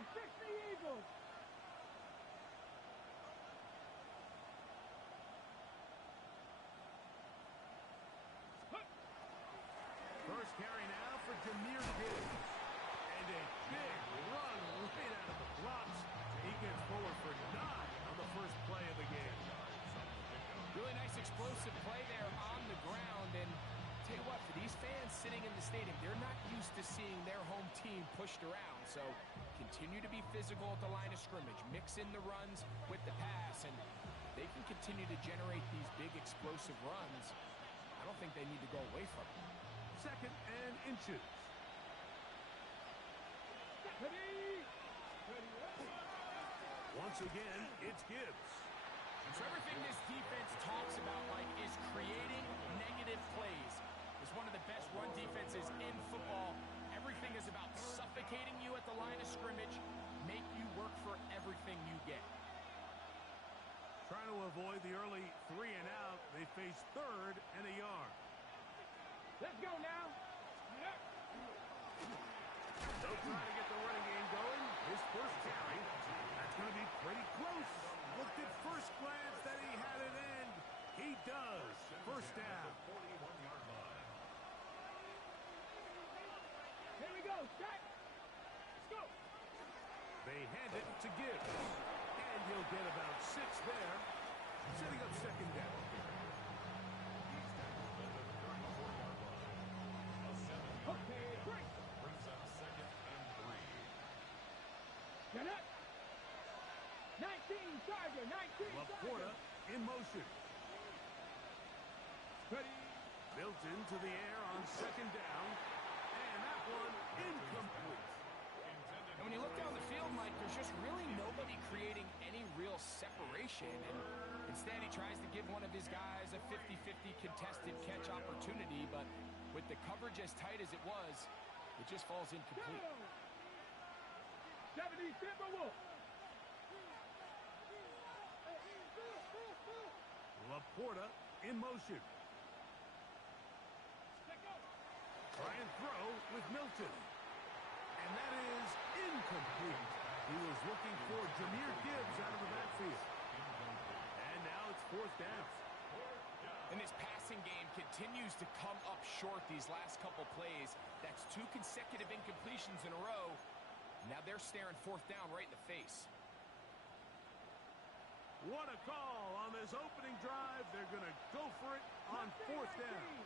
Eagles! Fix the Eagles! First carry now for Jameer Gibbs. And a big run right out of the blocks. He gets forward for 9 on the first play of the game. Really nice explosive play there on the ground. And tell you what, for these fans sitting in the stadium, they're not used to seeing their home team pushed around. So continue to be physical at the line of scrimmage. Mix in the runs with the pass. And they can continue to generate these big explosive runs. I don't think they need to go away from it. 2nd and inches. Once again, it's Gibbs. So everything this defense talks about, Mike, is creating negative plays. It's one of the best run defenses in football. Everything is about suffocating you at the line of scrimmage, make you work for everything you get. Trying to avoid the early 3 and out, they face 3rd and a yard. Let's go now. They'll try to get the running game going. His first carry. That's going to be pretty close. Looked at first glance that he had it end. He does. First down. Here we go. Set. Let's go. They hand it to Gibbs. And he'll get about 6 there. Setting up second down. Okay, great. Brings up 2nd and 3. Get up. 19 Charger, 19 Laporta Charger. in motion. Ready. Milton to the air on second down. And that one incomplete. And when you look down the field, Mike, there's just really nobody creating any real separation. And instead, he tries to give one of his guys a 50-50 contested catch opportunity. But with the coverage as tight as it was, it just falls incomplete. 70 Timberwolves. Laporta in motion. Try and throw with Milton. And that is incomplete. He was looking for Jameer Gibbs out of the backfield. And now it's 4th down. And this passing game continues to come up short these last couple plays. That's 2 consecutive incompletions in a row. Now they're staring 4th down right in the face. What a call on this opening drive. They're going to go for it on 4th down.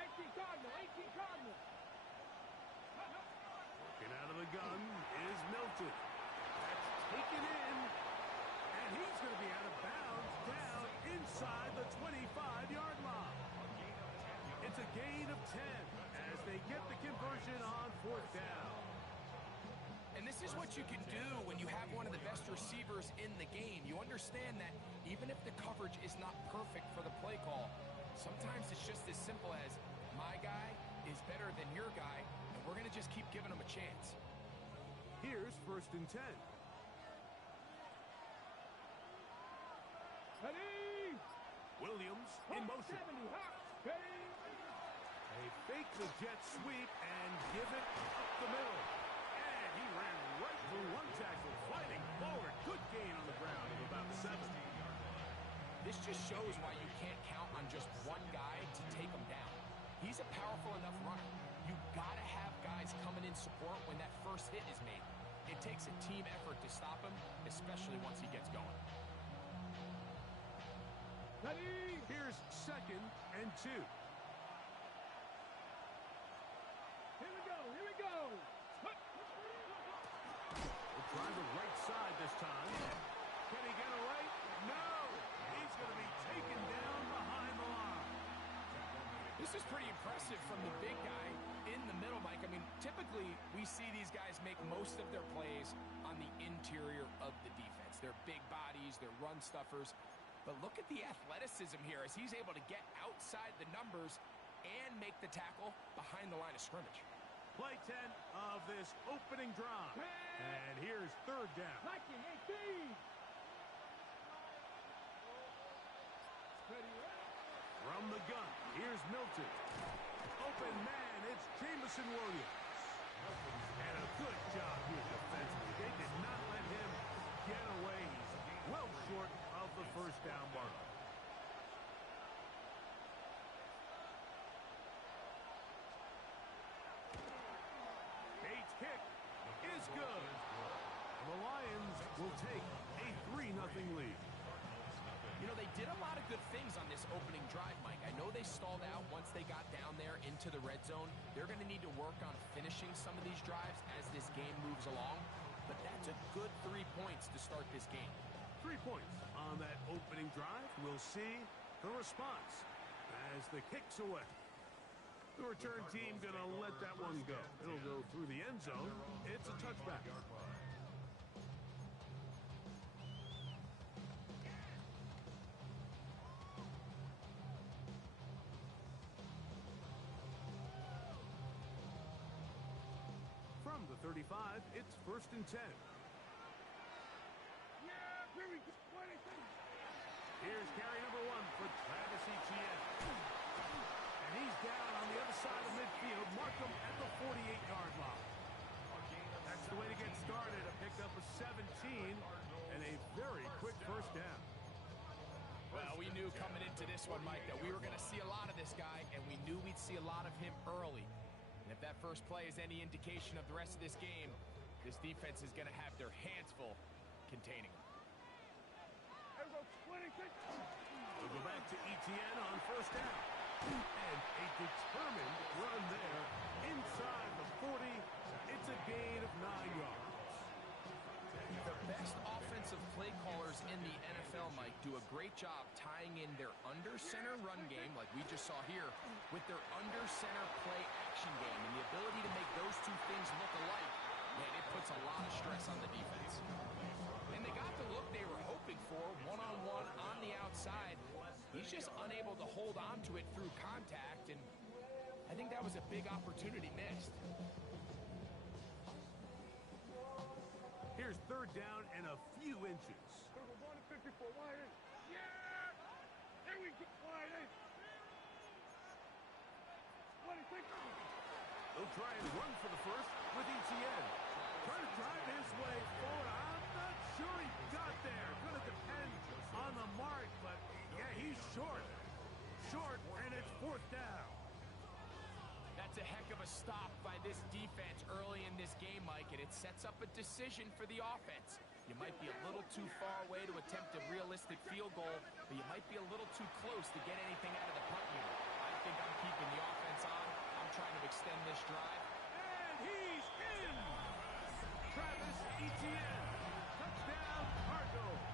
18 Cardinal, 18 Cardinal. Working out of the gun is Milton. That's taken in. And he's going to be out of bounds down inside the 25-yard line. It's a gain of 10 as they get the conversion on 4th down. And this is what you can do when you have one of the best receivers in the game. You understand that even if the coverage is not perfect for the play call, sometimes it's just as simple as my guy is better than your guy, and we're going to just keep giving him a chance. Here's 1st and 10. Ready. Williams in motion. 70 Hawk. Ready. They fake the jet sweep and give it up the middle. And he ran right through one tackle, fighting forward. Good gain on the ground of about 7. This just shows why you can't count on just one guy to take him down. He's a powerful enough runner. You gotta have guys coming in support when that first hit is made. It takes a team effort to stop him, especially once he gets going. Ready. Here's 2nd and 2. Here we go. Here we go. We'll try the right side this time. Can he get away? No. He's going to be taken down behind the line. This is pretty impressive from the big guy in the middle, Mike. I mean, typically we see these guys make most of their plays on the interior of the defense. They're big bodies, they're run stuffers. But look at the athleticism here as he's able to get outside the numbers and make the tackle behind the line of scrimmage. Play 10 of this opening drive. And here's 3rd down. 19-18. From the gun, here's Milton. Open man, it's Jamison Williams. And a Good job here defensively. They did not let him get away. He's well short of the first down mark. Bates' kick is good. The Lions will take a 3-0 lead. You know, they did a lot of good things on this opening drive, Mike. I know they stalled out once they got down there into the red zone. They're going to need to work on finishing some of these drives as this game moves along. But that's a good 3 points to start this game. 3 points on that opening drive. We'll see the response as the kick's away. The return team going to let that one go. It'll go through the end zone. It's a touchback. From the 35, it's 1st and 10. Yeah, here we go. 22. Here's carry number 1 for Travis Etienne. And he's down on the other side of midfield. Mark him at the 48-yard line. That's the way to get started. A pickup of 17 and a very quick first down. Well, we knew coming into this one, Mike, that we were going to see a lot of this guy, and we knew we'd see a lot of him early. And if that first play is any indication of the rest of this game, this defense is going to have their hands full containing him. There we go. 26. We'll go back to Etienne on first down. And a determined run there inside the 40. It's a gain of 9 yards. The best offensive play callers in the NFL, Mike, do a great job tying in their under-center run game, like we just saw here, with their under-center play action game. And the ability to make those two things look alike, man, it puts a lot of stress on the defense. And they got the look they were hoping for, one-on-one on the outside. He's just unable to hold on to it through contact, and I think that was a big opportunity missed. Here's 3rd down and a few inches. There we go. 1 and 54. Wide in. Yeah. There we go. Wide in. 26. They'll try and run for the first with Etienne. Trying to drive his way forward. I'm not sure he got there. Going to depend on the mark, but yeah, he's short. Short, and it's 4th down. That's a heck of a stop by this defense early in this game, Mike, and it sets up a decision for the offense. You might be a little too far away to attempt a realistic field goal, but you might be a little too close to get anything out of the punt unit. I think I'm keeping the offense on. I'm trying to extend this drive. And he's in! Travis Etienne. Touchdown, Cardinals.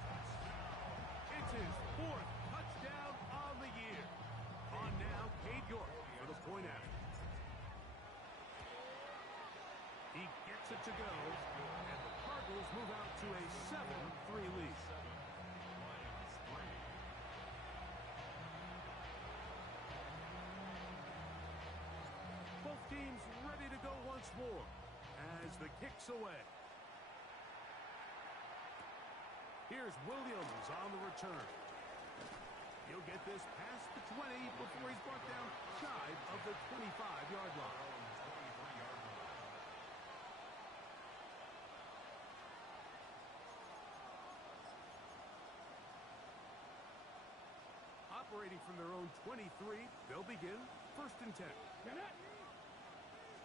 It's his 4th touchdown on the year. On now, Cade York for the point after. He gets it to go, and the Cardinals move out to a 7-3 lead. Both teams ready to go once more as the kick's away. Here's Williams on the return. He'll get this past the 20 before he's brought down shy of the 25-yard line. Operating from their own 23, they'll begin 1st and 10. Get it.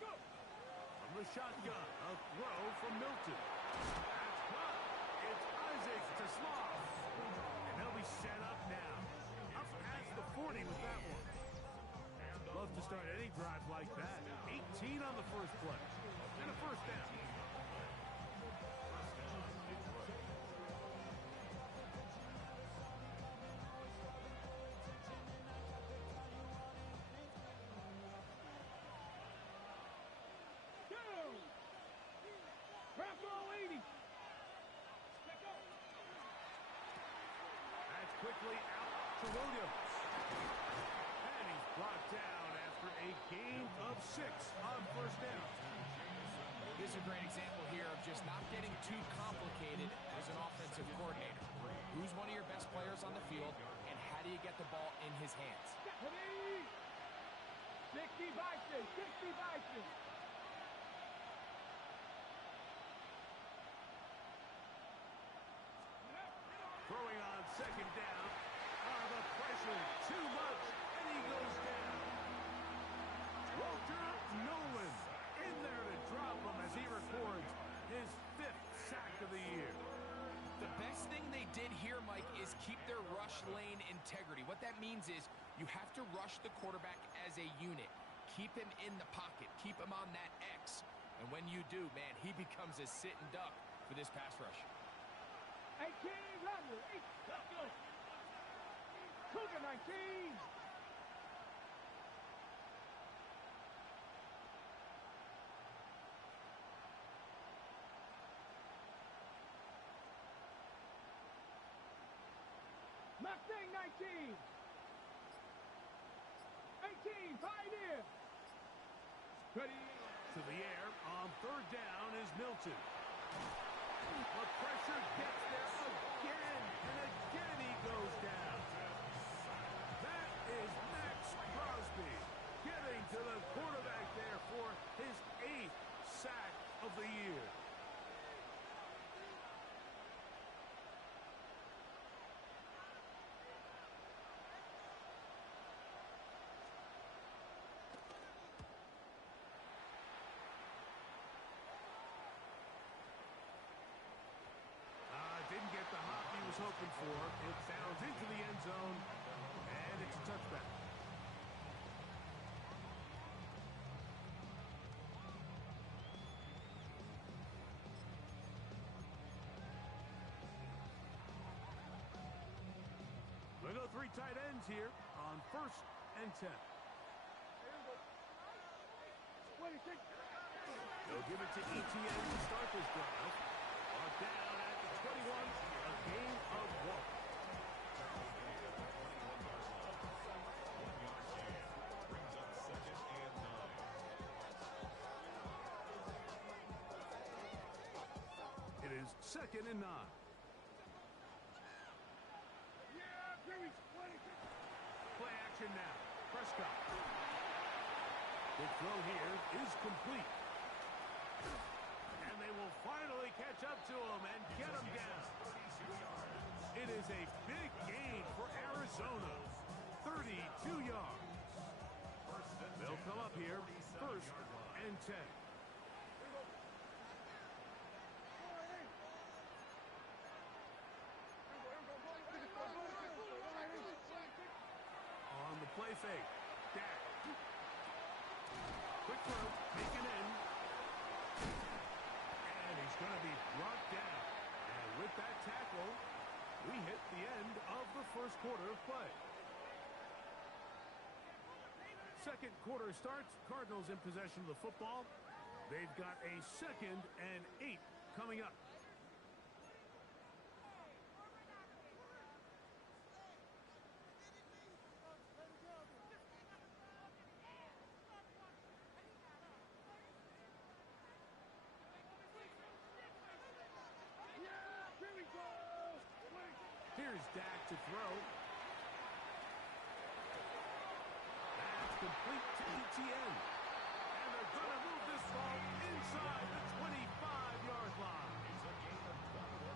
Go. From the shotgun, a throw from Milton. That's caught. It's Isaac to Sloth. And they'll be set up now. Up past the 40 with that one. Love to start any drive like that. 18 on the first play. And a first down. That's quickly out to Williams. And he's brought down after a gain of 6 on first down. This is a great example here of just not getting too complicated as an offensive coordinator. Who's one of your best players on the field, and how do you get the ball in his hands? 60 Vikings. 60 Vikings. that means is you have to rush the quarterback as a unit. Keep him in the pocket. Keep him on that X. And when you do, man, he becomes a sitting duck for this pass rush. 18, Rodney, 8, let's go. Cougar 19. Mustang 19. 18, Pioneer. Ready to the air on third down is Milton. The pressure gets there again, and again he goes down. That is Max Crosby getting to the quarterback there for his 8th sack of the year. Didn't get the hop he was hoping for. It sails into the end zone, and it's a touchback. We'll go 3 tight ends here on 1st and 10. 26. They'll give it to ETN to start this drive. Brought down at the 21, a gain of 1. Brings up 2nd and 9. It is 2nd and 9. Yeah, Perry, 26. Play action now. Prescott. The throw here is complete. And they will finally catch up to him and get him down. It is a big gain for Arizona. 32 yards. They'll come up here 1st and 10. On the play fake. Dak. Quick throw, taken in. And he's going to be brought down. And with that tackle, we hit the end of the 1st quarter of play. 2nd quarter starts. Cardinals in possession of the football. They've got a 2nd and 8 coming up. Here's Dak to throw. That's complete to ETN. And they're going to move this ball inside the 25-yard line.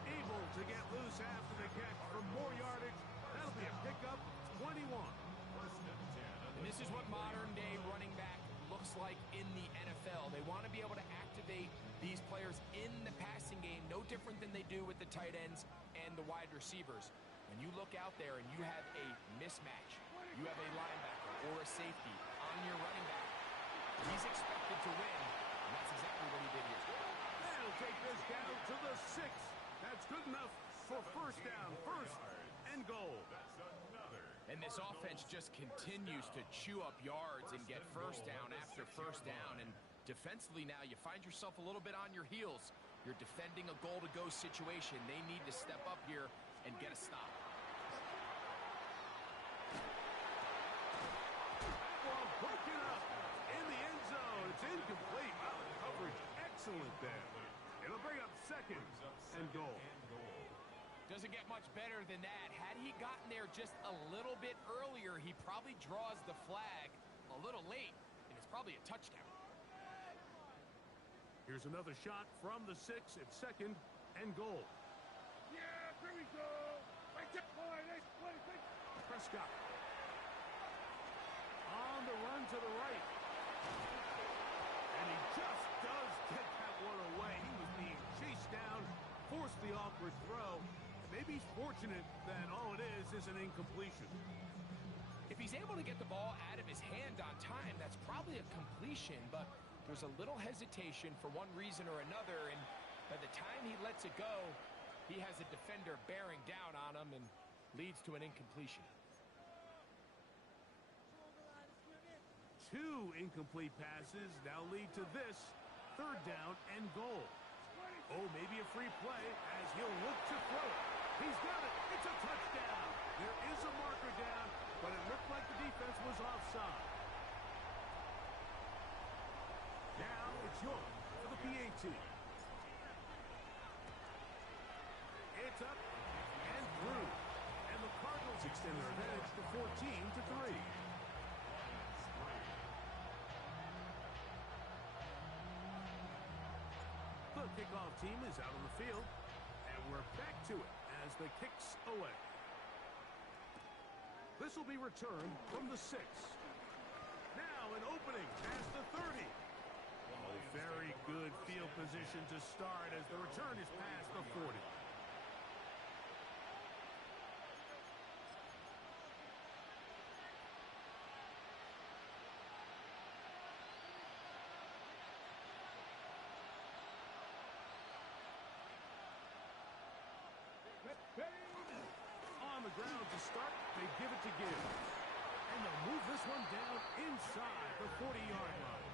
Able to get loose after the catch for more yardage. That'll be a pickup, 21. And this is what modern-day running back looks like in the NFL. They want to be able to activate these players in the passing game, no different than they do with the tight ends and the wide receivers. When you look out there and you have a mismatch, you have a linebacker or a safety on your running back, he's expected to win, and that's exactly what he did here. They'll take this down to the 6. That's good enough for 1st down, 1st and goal. And this offense just continues to chew up yards and get 1st down after 1st down. And defensively now, you find yourself a little bit on your heels. You're defending a goal-to-go situation. They need to step up here and get a stop. Ball broken up in the end zone. It's incomplete. Wow, the coverage excellent there. It'll bring up 2nd and goal. Doesn't get much better than that. Had he gotten there just a little bit earlier, he probably draws the flag a little late, and it's probably a touchdown. Here's another shot from the 6 at 2nd and goal. Yeah, here we go. Prescott. On the run to the right. And he just does get that one away. He was being chased down, forced the awkward throw. Maybe he's fortunate that all it is an incompletion. he's able to get the ball out of his hand on time, that's probably a completion, but there's a little hesitation for one reason or another, and by the time he lets it go, he has a defender bearing down on him and leads to an incompletion. 2 incomplete passes now lead to this 3rd down and goal. Oh, maybe a free play as he'll look to throw it. He's got it. It's a touchdown. There is a marker down, but it looked like the defense was offside. Now it's York for the PAT. It's up and through. And the Cardinals extend their advantage to 14-3. The kickoff team is out on the field, and we're back to it as the kick's away. This will be returned from the 6. Now an opening past the 30. Oh, very good field position to start as the return is past the 40. On the ground to start, they give it to Gibb. And they'll move this one down inside the 40-yard line.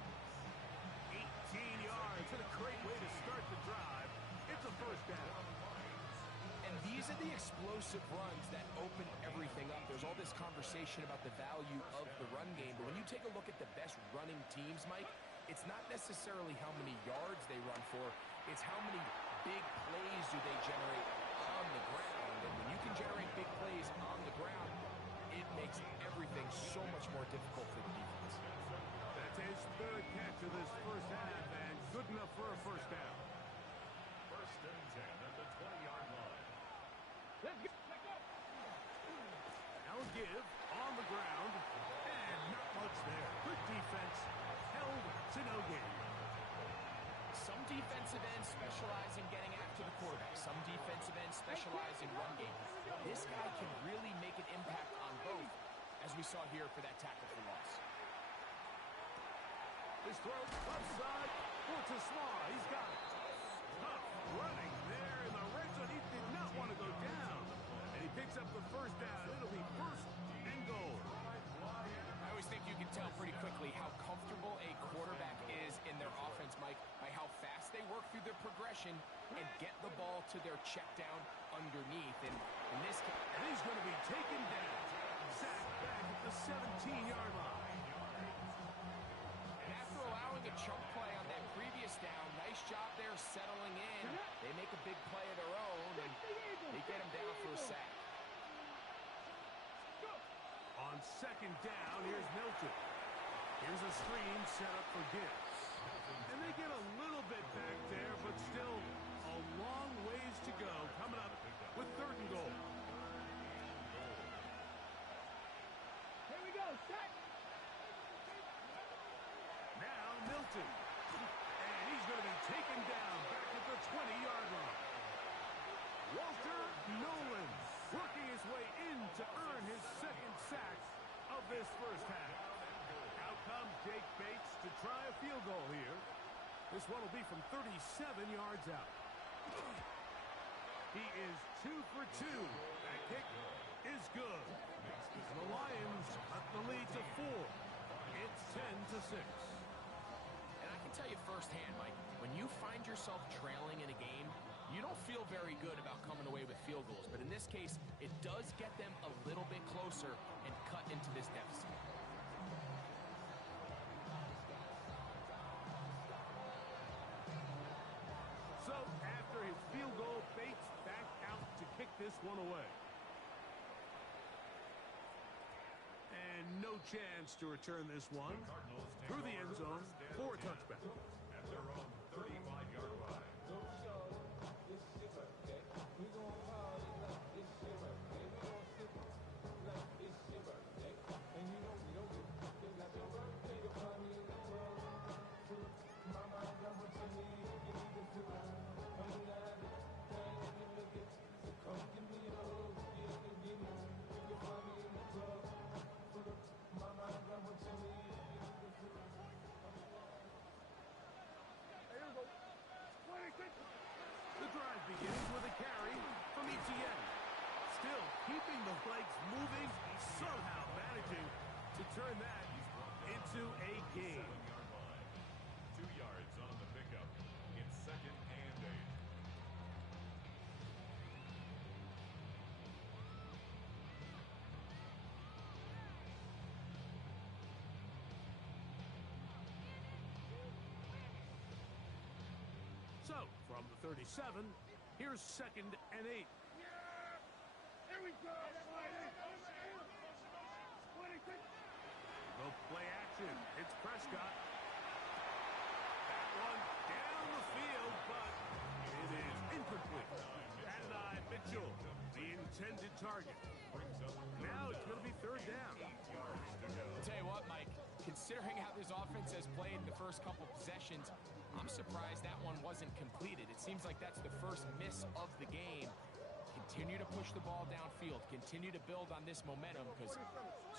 18 yards and a great way to start the drive. It's a first down. And these are the explosive runs that open everything up. There's all this conversation about the value of the run game, but when you take a look at the best running teams, Mike, it's not necessarily how many yards they run for, it's how many big plays do they generate on the ground. And when you can generate big plays on the ground, it makes everything so much more difficult for the defense. That's his 3rd catch of this first half, and good enough for a first down. 1st and 10 at the 20-yard line. Let's go. Let's go. Now a give on the ground, and not much there. Good defense, held to no gain. Some defensive ends specialize in getting after the quarterback. Some defensive ends specialize in run game. This guy can really make an impact on both, as we saw here for that tackle for loss. His throw upside to Small. He's got it. Tough running there in the red zone. He did not want to go down. And he picks up the first down. It'll be 1st and goal. I always think you can tell pretty quickly how comfortable a quarterback is in their offense, Mike, by how fast they work through their progression and get the ball to their check down underneath. And in this case, And he's going to be taken down. Sacked back at the 17-yard line. and after allowing a chunk play on that previous down, nice job there settling in. They make a big play of their own, and they get him down for a sack. On 2nd down, here's Milton. Here's a screen set up for Gibbs. And they get a little bit back there, but still a long ways to go. Coming up with 3rd and goal. Here we go. Set. Now Milton. And he's going to be taken down back at the 20-yard line. Walter Nolan working his way in to earn his 2nd sack of this first half. Out comes Jake Bates to try a field goal here. This one will be from 37 yards out. He is 2 for 2. That kick is good. And the Lions up the lead to 4. It's 10-6. And I can tell you firsthand, Mike, when you find yourself trailing in a game, you don't feel very good about coming away with field goals. But in this case, it does get them a little bit closer and cut into this deficit. So after his field goal, Bates back out to kick this one away. And no chance to return this one through the end zone for a touchback. At their own 35-yard line. From the 37, here's 2nd and 8. Here we go. They'll play action. It's Prescott. That one down the field, but it is incomplete. Adonai Mitchell, the intended target. Now it's going to be 3rd down. I'll tell you what, Mike, considering how this offense has played in the first couple possessions, I'm surprised that one wasn't completed. It seems like that's the first miss of the game. Continue to push the ball downfield. Continue to build on this momentum because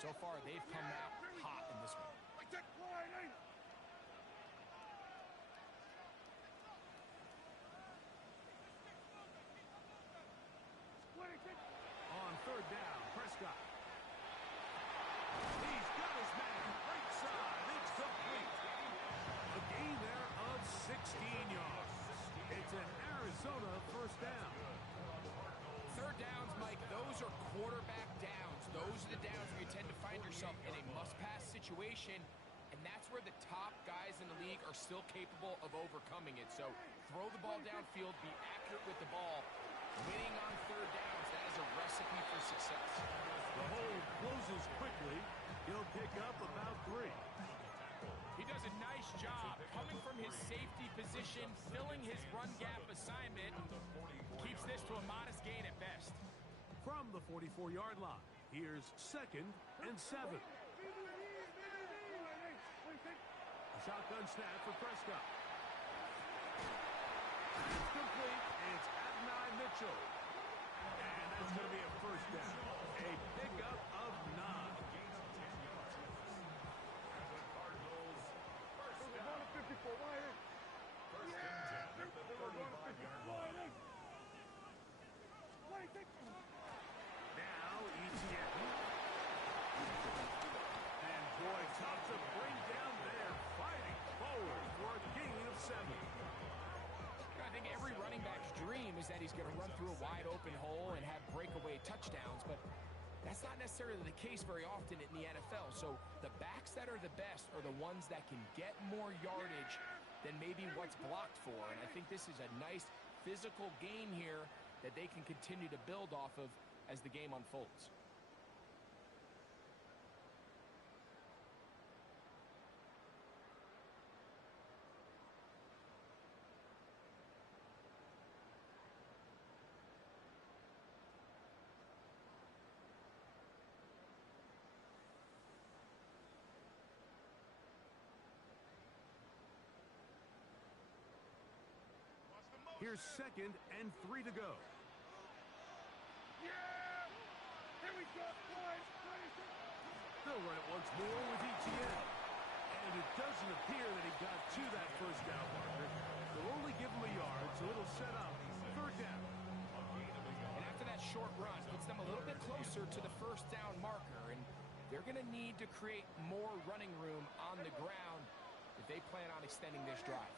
so far they've come out hot in this one. On 3rd down, Prescott. He's got his man. Right side. It's complete. A gain there of 16 yards. It's an Arizona 1st down. 3rd downs, Mike, those are quarterback downs. Those are the downs where you tend to find yourself in a must-pass situation, and that's where the top guys in the league are still capable of overcoming it. So throw the ball downfield, be accurate with the ball. Winning on 3rd downs, that is a recipe for success. The hole closes quickly. He'll pick up about 3. He does a nice job coming from his safety position, filling his run gap assignment, keeps this to a modest gain at best. From the 44-yard line, here's 2nd and 7. A shotgun snap for Prescott. It's complete. It's Adonai Mitchell. And that's going to be a 1st down. A pickup of 9. Now, Etienne. And boy, tough to bring down there. Fighting forward for a gain of 7. I think every running back's dream is that he's going to run through a wide open hole and have breakaway touchdowns, but that's not necessarily the case very often in the NFL. So the backs that are the best are the ones that can get more yardage than maybe what's blocked for. And I think this is a nice physical gain here that they can continue to build off of as the game unfolds. Here's 2nd and 3 to go. Here we go. They'll run it once more with Etienne. And it doesn't appear that he got to that 1st down marker. They'll only give him a yard, so it'll set up 3rd down. And after that short run, puts them a little bit closer to the 1st down marker. And they're going to need to create more running room on the ground if they plan on extending this drive.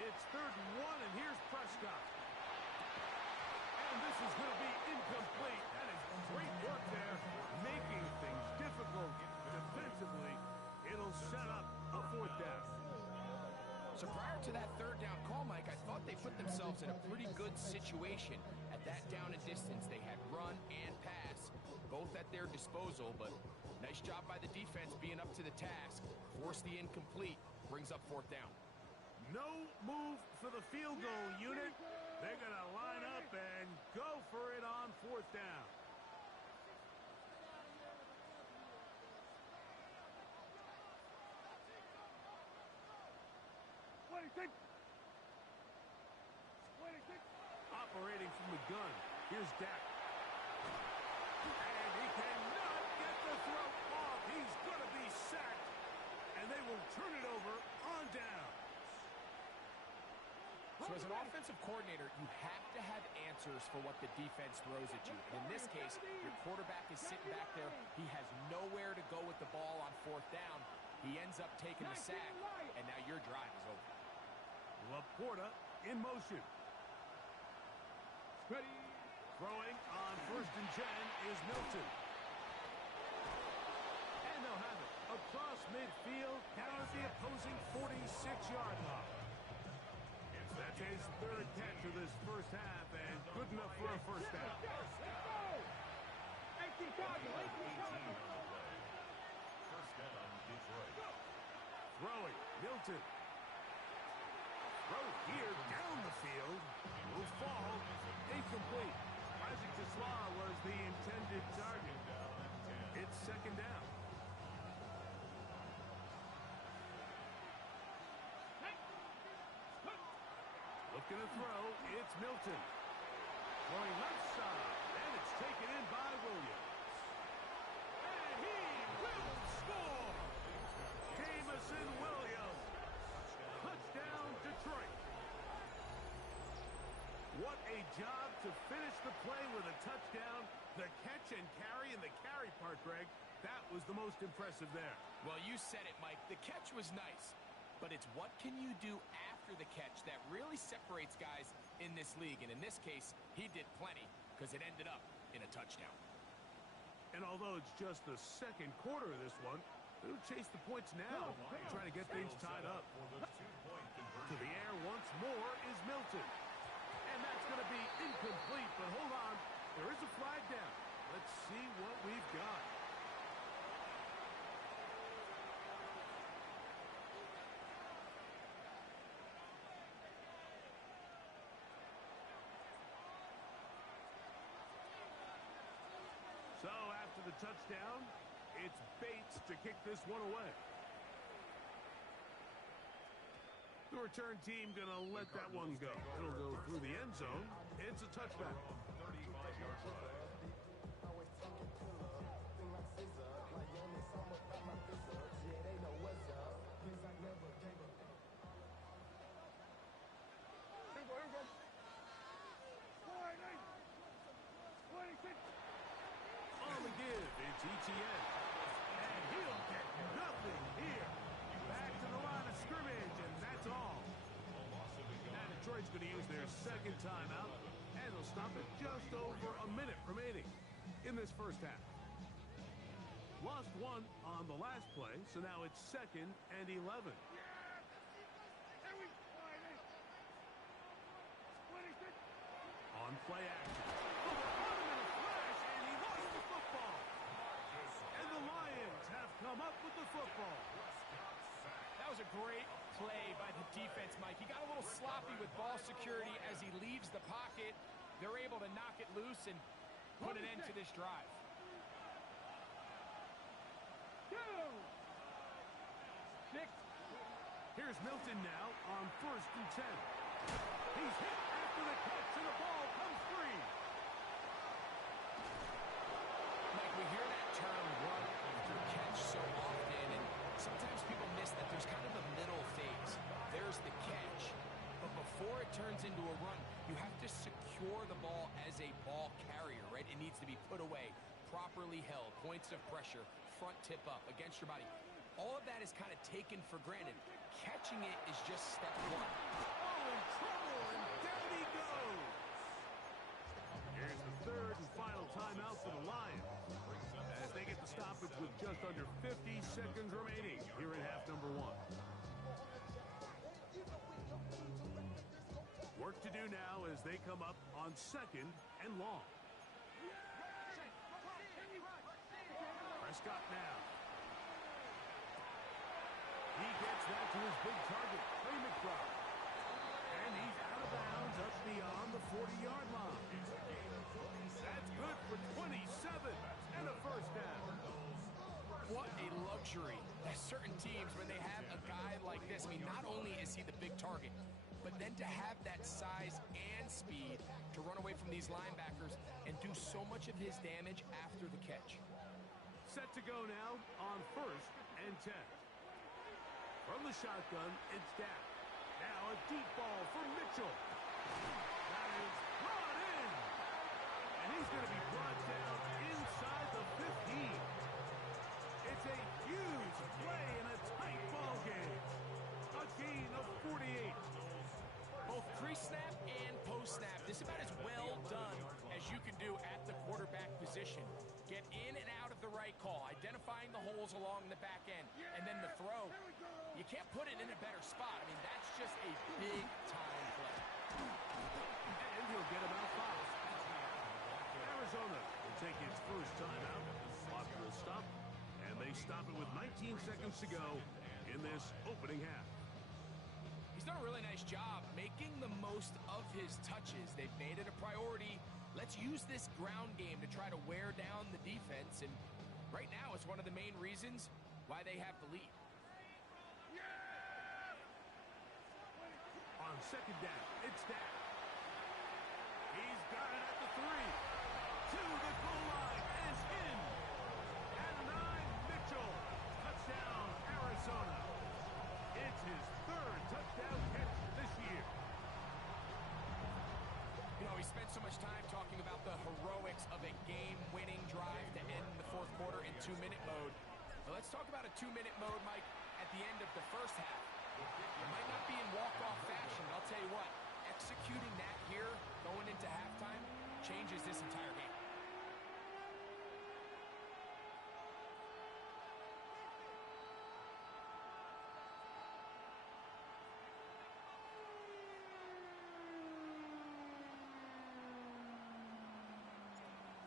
It's 3rd and 1, and here's Prescott. And this is going to be incomplete. That is great work there, making things difficult defensively. It'll set up a 4th down. So prior to that 3rd down call, Mike, I thought they put themselves in a pretty good situation at that down and distance. They had run and pass, both at their disposal, but nice job by the defense being up to the task. Force the incomplete, brings up 4th down. No move for the field goal unit. They're going to line up and go for it on 4th down. Operating from the gun, here's Dak. And he cannot get the throw off. He's going to be sacked. And they will turn it over on down. So as an offensive coordinator, you have to have answers for what the defense throws at you. And in this case, your quarterback is sitting back there. He has nowhere to go with the ball on 4th down. He ends up taking the sack, and now your drive is over. Laporta in motion. Ready. Throwing on 1st and 10 is Milton. And they'll have it. across midfield, down at the opposing 46-yard line. That's his third catch of this first half, and good enough for a first down. First down, Detroit. Throwing, Milton. Throw here, down the field. Will fall, incomplete. Isaac Tesla was the intended target. It's second down. Looking to throw, it's Milton. Throwing left side, and it's taken in by Williams. And he will score! Jamison Williams. Touchdown, Detroit. What a job to finish the play with a touchdown. The catch and carry, and the carry part, Greg, that was the most impressive there. Well, you said it, Mike. The catch was nice, but it's what can you do after the catch that really separates guys in this league. And in this case, he did plenty because it ended up in a touchdown. And although it's just the second quarter of this one, they'll chase the points now, trying to get things tied up. To the air once more is Milton. And that's going to be incomplete, but hold on. There is a flag down. Let's see what we've got. So after the touchdown, it's Bates to kick this one away. The return team going to let that one go. It'll go through the end zone. It's a touchback. 35-yard run. On the give, it's ETN. And he'll get nothing here. Back to the line of scrimmage, and that's all. Now Detroit's going to use their second timeout, and they'll stop it just over a minute remaining in this first half. Lost one on the last play, so now it's 2nd and 11. On play action. And he lost the football. And the Lions have come up with the football. That was a great play by the defense, Mike. He got a little sloppy with ball security as he leaves the pocket. They're able to knock it loose and put an end to this drive. Here's Milton now on 1st and 10. He's hit after the catch, and the ball comes free. Mike, we hear that term run after catch so often, and sometimes people miss that there's kind of a middle phase. There's the catch, but before it turns into a run, you have to secure the ball as a ball carrier, right? It needs to be put away, properly held, points of pressure, front tip up against your body. All of that is kind of taken for granted. Catching it is just step one. Oh, in trouble, and down he goes. Here's the third and final timeout for the Lions, as they get the stoppage with just under 50 seconds remaining here in half number 1. Work to do now as they come up on 2nd and long. Prescott now. He gets that to his big target, Trey McBride. And he's out of bounds up beyond the 40-yard line. That's good for 27 and a first down. What a luxury that certain teams, when they have a guy like this, I mean, not only is he the big target, but then to have that size and speed to run away from these linebackers and do so much of his damage after the catch. Set to go now on 1st and 10. From the shotgun, it's Dak. Now a deep ball for Mitchell. That is brought in. And he's going to be brought down inside the 15. It's a huge play in a tight ball game. A gain of 48. Both pre-snap and post-snap, this is about as well done as you can do at the quarterback position. Get in and out of the right call, identifying the holes along the back end, and then the throw. You can't put it in a better spot. I mean, that's just a big-time play. And he'll get him out foul. Arizona will take its first timeout after a stop, and they stop it with 19 seconds to go in this opening half. He's done a really nice job making the most of his touches. They've made it a priority. Let's use this ground game to try to wear down the defense, and right now it's one of the main reasons why they have the lead. On second down, it's Dak. He's got it at the 3. To the goal line is in. At 9, Mitchell. Touchdown, Arizona. It's his third touchdown catch this year. You know, we spent so much time talking about the heroics of a game-winning drive to end the fourth quarter in 2-minute mode. But let's talk about a 2-minute mode, Mike, at the end of the first half. It might not be in walk-off fashion, but I'll tell you what, executing that here going into halftime changes this entire game.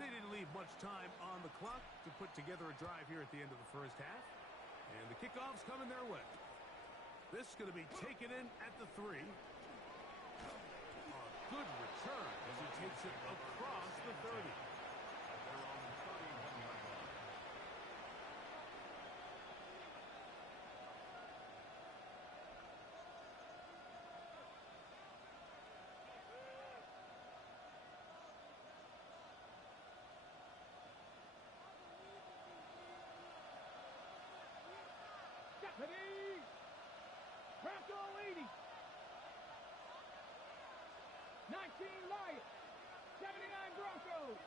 They didn't leave much time on the clock to put together a drive here at the end of the first half. And the kickoff's coming their way. This is going to be taken in at the 3. A good return as he takes it across the 30. Deputy! Bronco 80! 19 Lions! 79 Broncos!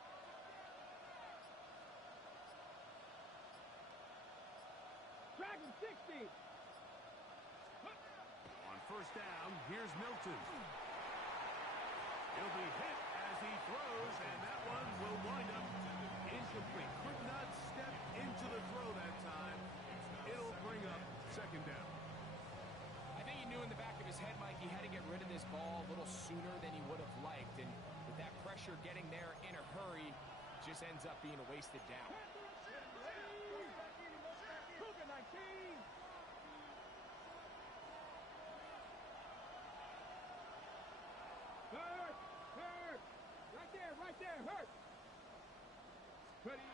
Dragon 60! On first down, here's Milton. He'll be hit as he throws, and that one will wind up incomplete. Could not step into the throw that time. It'll bring up second down. I think he knew in the back of his head, Mike, he had to get rid of this ball a little sooner than he would have liked. And with that pressure getting there in a hurry, just ends up being a wasted down. Cougar 19! Hurt! Hurt! Right there, hurt! Ready?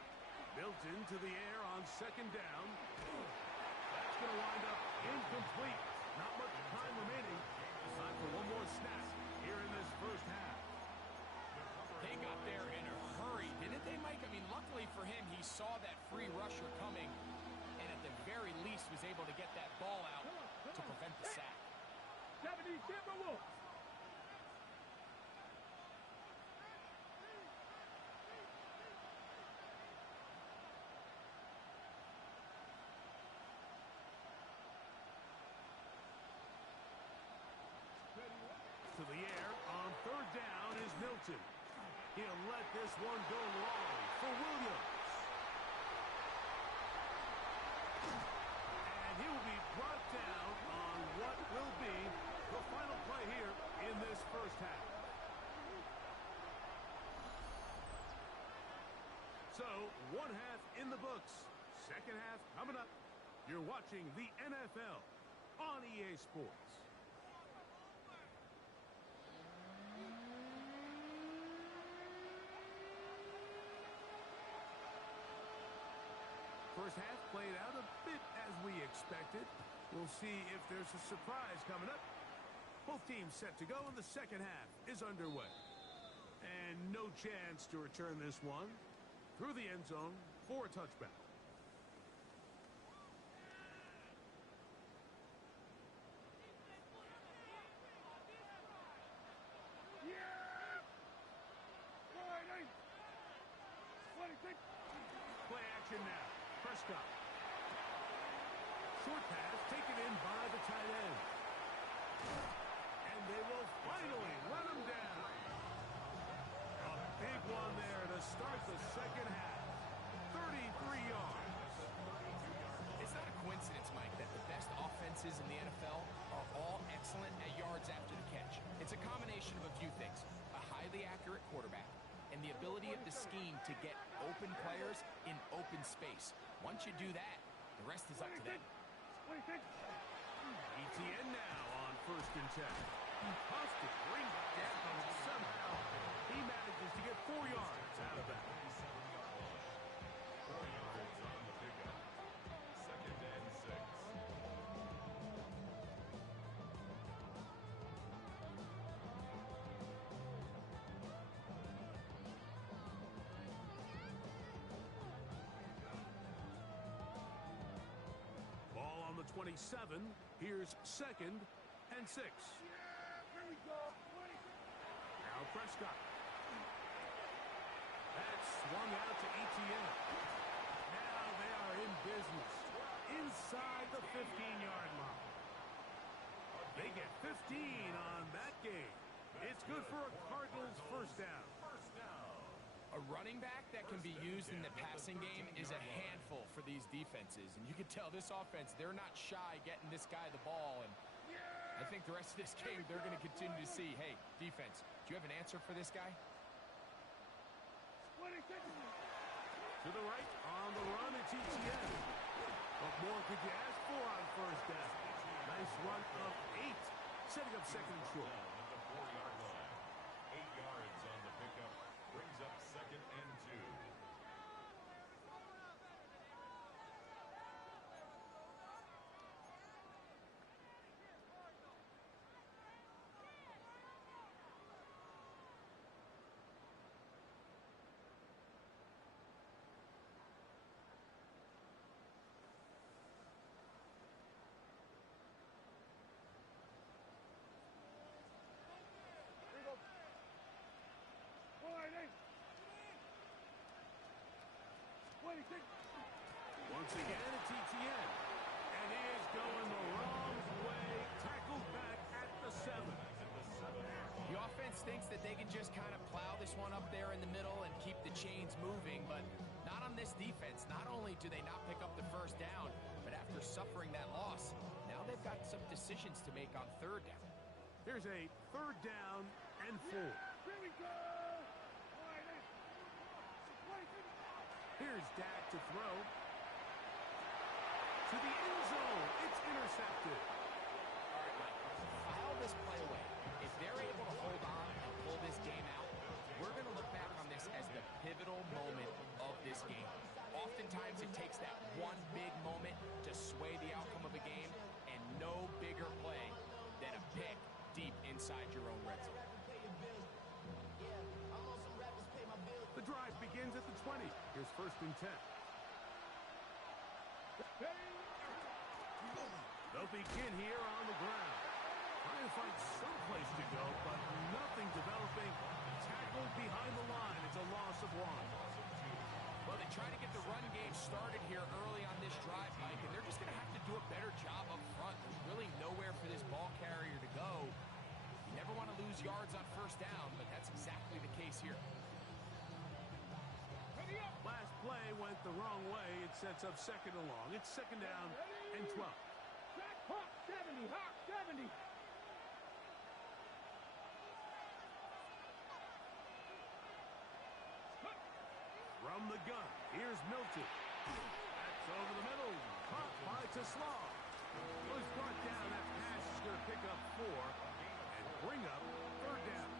Milton to the air on second down. That's going to wind up incomplete. Not much time remaining. Time for one more snap here in this first half. They got there in a hurry, didn't they, Mike? I mean, luckily for him, he saw that free rusher coming, and at the very least was able to get that ball out to prevent the sack. 70 Timberwolves! To the air on third down is Milton. He'll let this one go long for Williams. And he will be brought down on what will be the final play here in this first half. So, one half in the books. Second half coming up. You're watching the NFL on EA Sports. First half played out a bit as we expected. We'll see if there's a surprise coming up. Both teams set to go, and the second half is underway. And no chance to return this one through the end zone for a touchback. Play action now. Prescott. Short pass taken in by the tight end. And they will finally run him down. A big one there to start the second half. 3rd 33 yards. It's not a coincidence, Mike, that the best offenses in the NFL are all excellent at yards after the catch. It's a combination of a few things: a highly accurate quarterback and the ability of the scheme to get open players in open space. Once you do that, the rest is up to them. ETN now on 1st and 10. He puffs to bring it down, and somehow he manages to get 4 yards out of that. 4 yards on the pickup. 2nd and 6. Ball on the 27. Here's 2nd and 6. Now Prescott. That's swung out to ETN. Now they are in business inside the 15-yard line. They get 15 on that game. It's good for a Cardinals first down. A running back that can be used in the passing game is a handful for these defenses. And you can tell this offense, they're not shy getting this guy the ball. And I think the rest of this game, they're going to continue to see, hey, defense, do you have an answer for this guy? To the right, on the run, it's ETN. What more could you ask for on first down? Nice run of 8, setting up 2nd and short. At the 4-yard line. 8 yards on the pickup. Brings up 2nd and 2. Once again, it's ETN. And he is going the wrong way. Tackled back at the 7. The offense thinks that they can just kind of plow this one up there in the middle and keep the chains moving, but not on this defense. Not only do they not pick up the first down, but after suffering that loss, now they've got some decisions to make on 3rd down. Here's a 3rd down and 4. Here's Dak to throw. To the end zone. It's intercepted. All right, Mike, file this play away. If they're able to hold on and pull this game out, we're going to look back on this as the pivotal moment of this game. Oftentimes, it takes that one big moment to sway the outcome of a game, and no bigger play than a pick deep inside your own red zone. The drive begins at the 20. Here's 1st and 10. They'll begin here on the ground. Trying to find some place to go, but nothing developing. Tackled behind the line. It's a loss of 1. Well, they try to get the run game started here early on this drive, Mike, and they're just going to have to do a better job up front. There's really nowhere for this ball carrier to go. You never want to lose yards on first down, but that's exactly the case here. Last play went the wrong way. It sets up 2nd and long. It's 2nd down and 12. Hawk 70, Hawk 70. From the gun, here's Milton. That's over the middle. Caught by Tesla. Was brought down. That pass is going to pick up 4 and bring up 3rd down.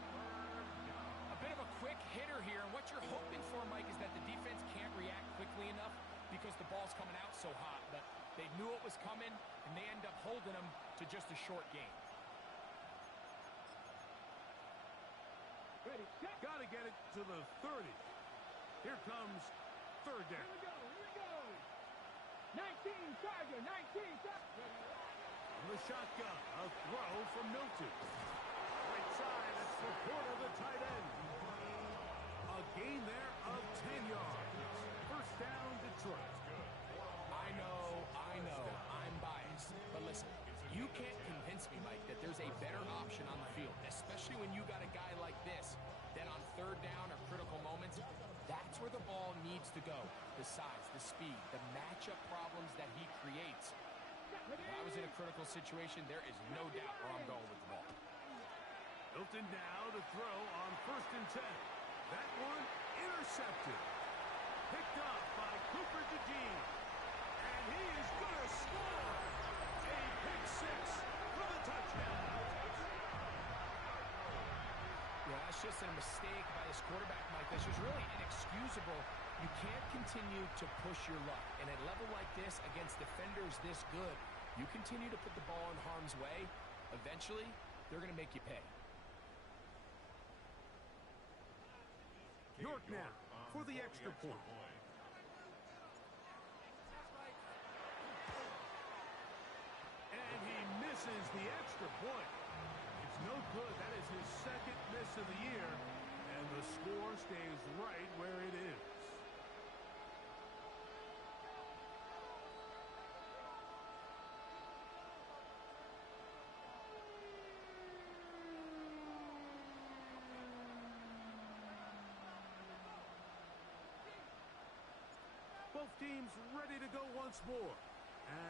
A bit of a quick hitter here, and what you're hoping for, Mike, is that the defense can't react quickly enough because the ball's coming out so hot, but they knew it was coming, and they end up holding them to just a short game. Ready, set. Got to get it to the 30. Here comes 3rd down. Here we go. 19, Tiger, 19, Tiger. From the shotgun, a throw from Milton. Right side, it's the corner of the tight end. A gain there of 10 yards. First down, Detroit. I know, I'm biased. But listen, you can't convince me, Mike, that there's a better option on the field, especially when you got a guy like this, that on 3rd down or critical moments, that's where the ball needs to go. The size, the speed, the matchup problems that he creates. If I was in a critical situation, there is no doubt where I'm going with the ball. Hilton now to throw on 1st and 10. That one intercepted. Picked up by Cooper DeJean. And he is going to score. A pick six for the touchdown. Yeah, that's just a mistake by this quarterback, Mike. That's just really inexcusable. You can't continue to push your luck. And at a level like this, against defenders this good, you continue to put the ball in harm's way, eventually, they're going to make you pay. York now for the extra point. And he misses the extra point. It's no good. That is his 2nd miss of the year. And the score stays right where it is. Both teams ready to go once more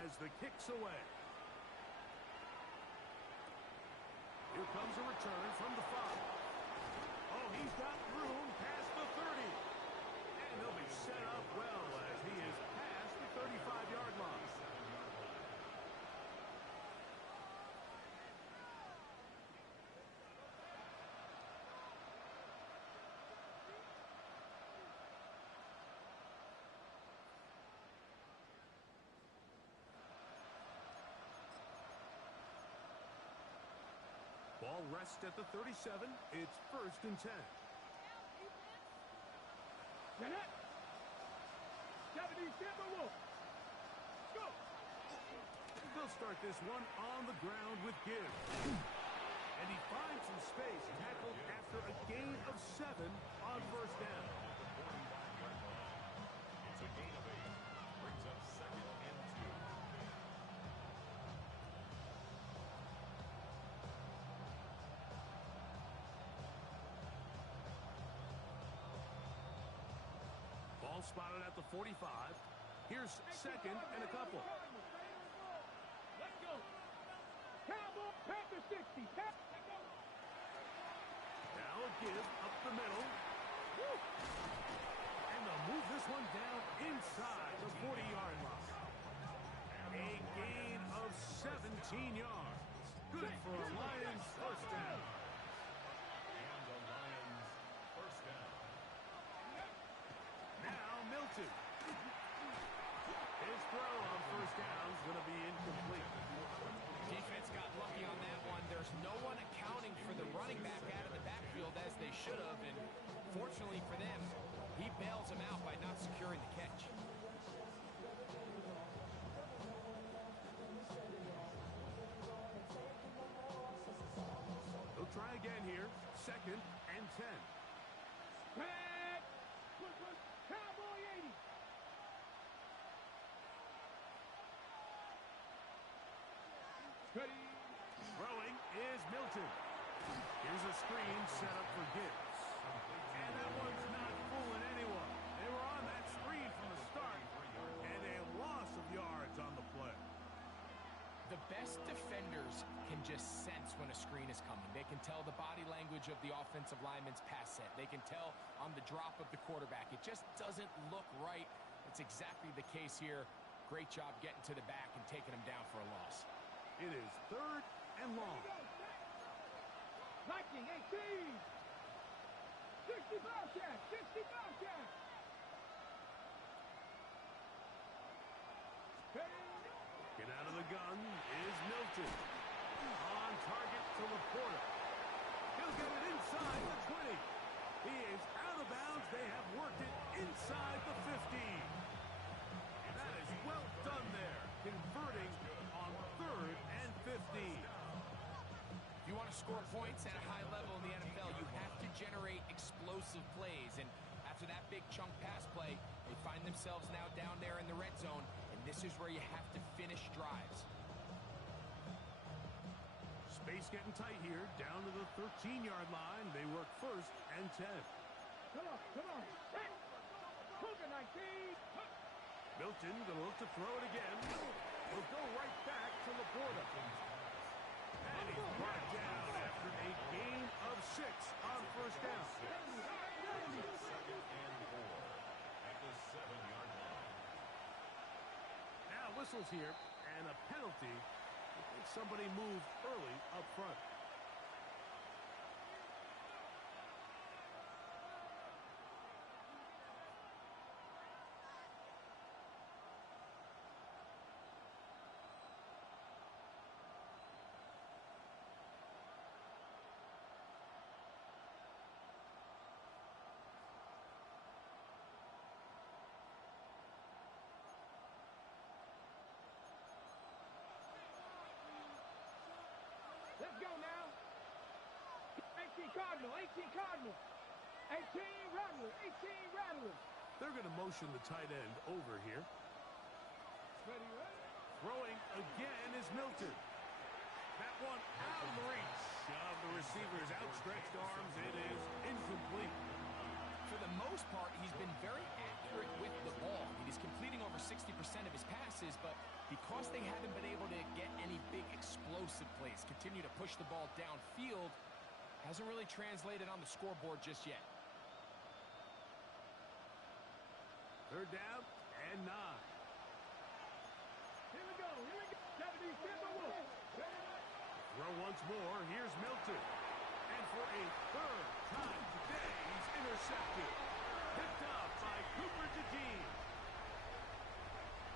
as the kick's away. Here comes a return from the 5. Oh, he's got room past the 30. And he'll be set up well as he is past the 35-yard line. Ball rests at the 37. It's 1st and 10. Go! They'll start this one on the ground with Gibbs. And he finds some space, tackled after a gain of 7 on 1st down. It's a gain of 8. Brings up 2nd and 2. Ball spotted at the 45. Here's 2nd and a couple. Let's go! Cowboy, Panther 60. Now a give up the middle. Woo! And they'll move this one down inside the 40-yard line. A gain of 17 yards. Good for a Lions 1st down. And the Lions 1st down. Now Milton. His throw on 1st down is going to be incomplete. Defense got lucky on that one. There's no one accounting for the running back out of the backfield as they should have, and fortunately for them, he bails them out by not securing the catch. They'll try again here. 2nd and 10. Back! Cowboy 80. Ready? Throwing is Milton. Here's a screen set up for Gibbs. And that one's not fooling anyone. They were on that screen from the start, and a loss of yards on the play. The best defenders can just sense when a screen is coming. They can tell the body language of the offensive lineman's pass set. They can tell on the drop of the quarterback. It just doesn't look right. It's exactly the case here. Great job getting to the back and taking him down for a loss. It is 3rd and long. Viking 18. 60 Bobcat. 60 Bobcat. Get out of the gun is Milton. On target to Laporta. He'll get it inside the 20. He is out of bounds. They have worked it inside the 15. That is well done there, converting on 3rd and 15. If you want to score points at a high level in the NFL, you have to generate explosive plays. And after that big chunk pass play, they find themselves now down there in the red zone. And this is where you have to finish drives. Space getting tight here, down to the 13-yard line. They work 1st and 10. Come on. Cougar 19. Milton going to look to throw it again. He'll go right back to Laporta. And he's brought down after a gain of 6 on first down. Second and 4 at the 7-yard line. Now whistles here and a penalty. I think somebody moved early up front. Let's go now. 18 Cardinal, 18 Cardinal. 18 Rattler, 18 Rattler. They're going to motion the tight end over here. Ready, ready? Throwing again is Milton. That one out of the reach of the receiver's outstretched arms. It is incomplete. For the most part, he's been very accurate with the ball. He's completing over 60% of his passes, but because they haven't been able to get any big explosive plays, continue to push the ball downfield, hasn't really translated on the scoreboard just yet. Third down and 9. Here we go, here we go. 70 Timberwolves. Throw once more. Here's Milton. And for a third time today, he's intercepted. Picked up by Cooper DeJean.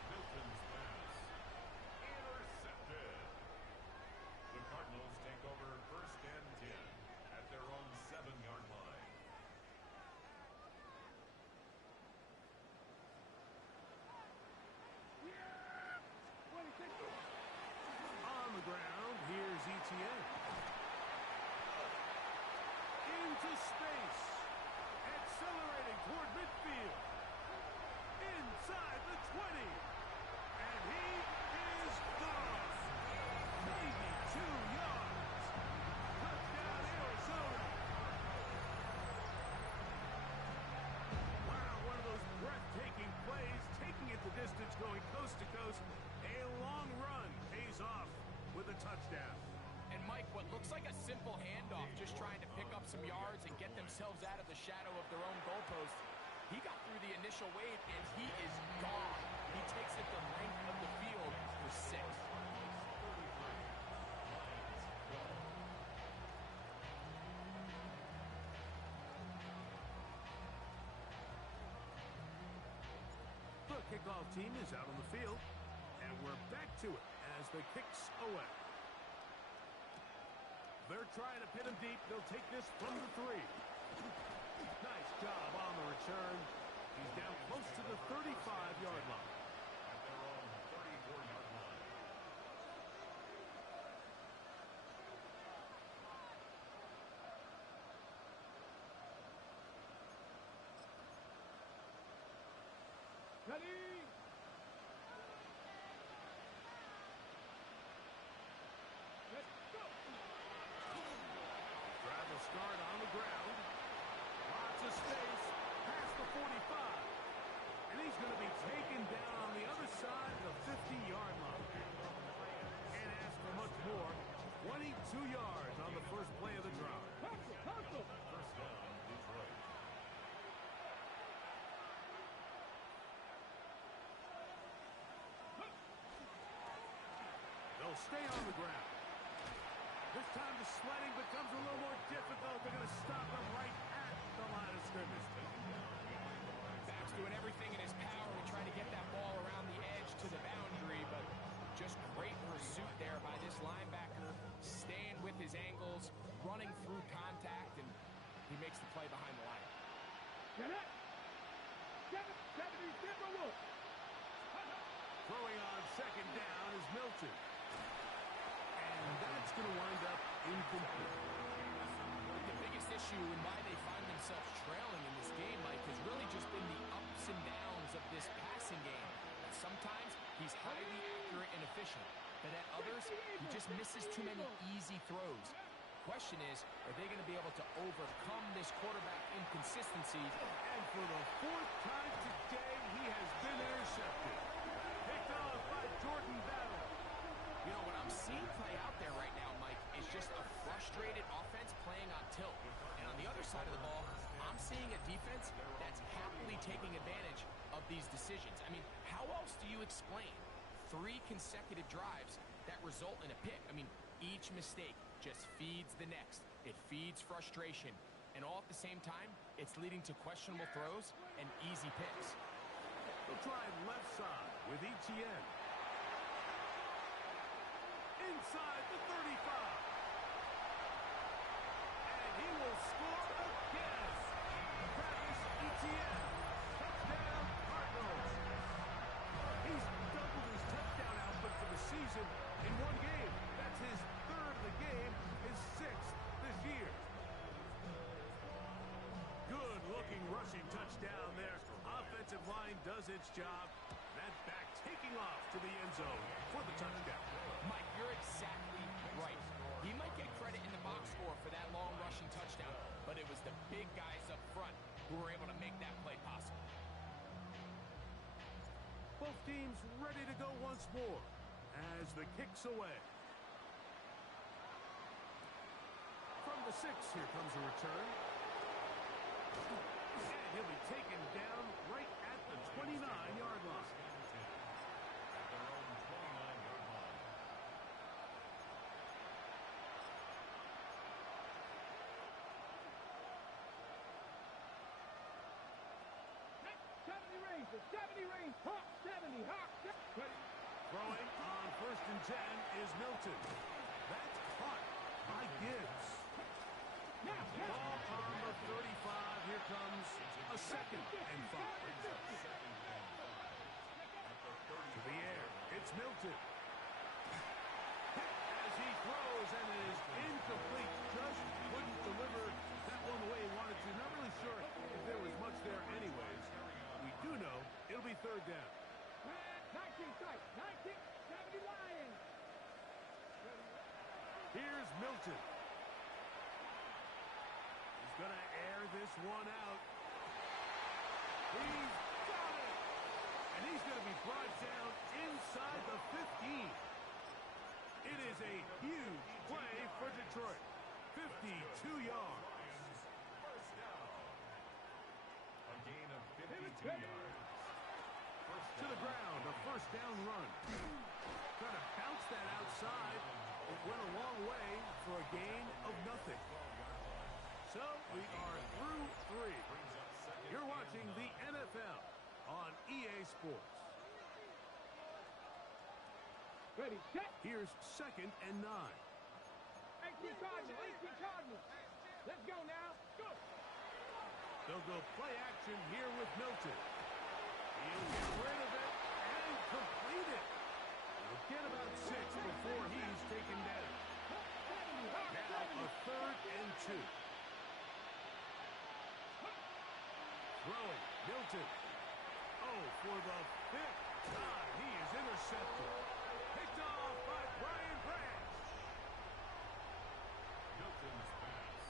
Milton's pass intercepted. The Cardinals take over first and 10 at their own 7-yard line. On the ground, here's ETN. Into space. Accelerating toward midfield. Inside the 20. And he is gone. 82 yards. Touchdown, Arizona. Wow, one of those breathtaking plays. Taking it the distance, going coast to coast. A long run pays off with a touchdown. And Mike, what looks like a simple handoff, just trying to pick up some yards and get themselves out of the shadow of their own goalpost. He got through the initial wave, and he is gone. He takes it the length of the field for 6. The kickoff team is out on the field, and we're back to it as the kicks away. They're trying to pin him deep. They'll take this from the 3. Nice job on the return. He's down close to the 35-yard line. At their own 34-yard line. Ready? Let's go. Drive will start on the ground. Lots of space past the 45. And he's going to be taken down on the other side of the 50-yard line. Can't ask for much more. 22 yards on the first play of the drive. Hustle. First down, Detroit. They'll stay on the ground. This time the sledding becomes a little more difficult. They're going to stop him right at the line of scrimmage. Back's doing everything in his power to try to get that ball around the edge to the boundary, but just great pursuit there by this linebacker, staying with his angles, running through contact, and he makes the play behind the line. Get it. 70 Timberwolves. Throwing on second down is Milton. And that's going to wind up incomplete. The biggest issue and why they find themselves trailing in this game, Mike, has really just been the ups and downs of this passing game. Sometimes he's highly accurate and efficient, but at others, he just misses too many easy throws. The question is, are they going to be able to overcome this quarterback consistency. And for the fourth time today, he has been intercepted. Picked off by Jordan Battle. You know, what I'm seeing play out there right now, Mike, is just a frustrated offense playing on tilt. And on the other side of the ball, I'm seeing a defense that's happily taking advantage of these decisions. I mean, how else do you explain 3 consecutive drives that result in a pick? I mean, each mistake just feeds the next. It feeds frustration. And all at the same time, it's leading to questionable throws and easy picks. They'll try left side with Etienne. Inside the 35. And he will score again. Travis Etienne. Touchdown, Cardinals. He's doubled his touchdown output for the season in one game. That's his 3rd of the game, his 6th this year. Good-looking rushing touchdown there. Offensive line does its job. That back taking off to the end zone for the touchdown. Mike, you're exactly right. He might get credit in the box score for that long rushing touchdown, but it was the big guys up front who were able to make that play possible. Both teams ready to go once more as the kick's away. From the 6, here comes a return. And he'll be taken down right at the 29-yard line. At their own 29-yard line. Range, 70 range, hawk, 70, hawk, ready. Throwing on 1st and 10 is Milton. That's caught by Gibbs. Ball on the 35. Here comes a 2nd and 5. To the air. It's Milton. As he throws and it is incomplete. Just couldn't deliver that one the way he wanted to. Not really sure if there was much there anyways. We do know it'll be 3rd down. 19 tight, 19, 70 Lions. Here's Milton. He's going to air this one out. He's got it. And he's going to be brought down inside the 15. It is a huge play for Detroit. 52 yards. First down. A gain of 52 yards. To the ground, a 1st down run. Trying to bounce that outside. It went a long way for a gain of nothing. So we are through 3. You're watching the NFL on EA Sports. Ready, set. Here's 2nd and 9. 18 Cardinals, 18 Cardinals. Let's go now. Go. They'll go play action here with Milton. He'll get rid of it and complete it. He'll get about 6 before he's taken down. Now a 3rd and 2. Throwing, Milton. Oh, for the 5th time, he is intercepted. Picked off by Brian Branch. Milton's pass.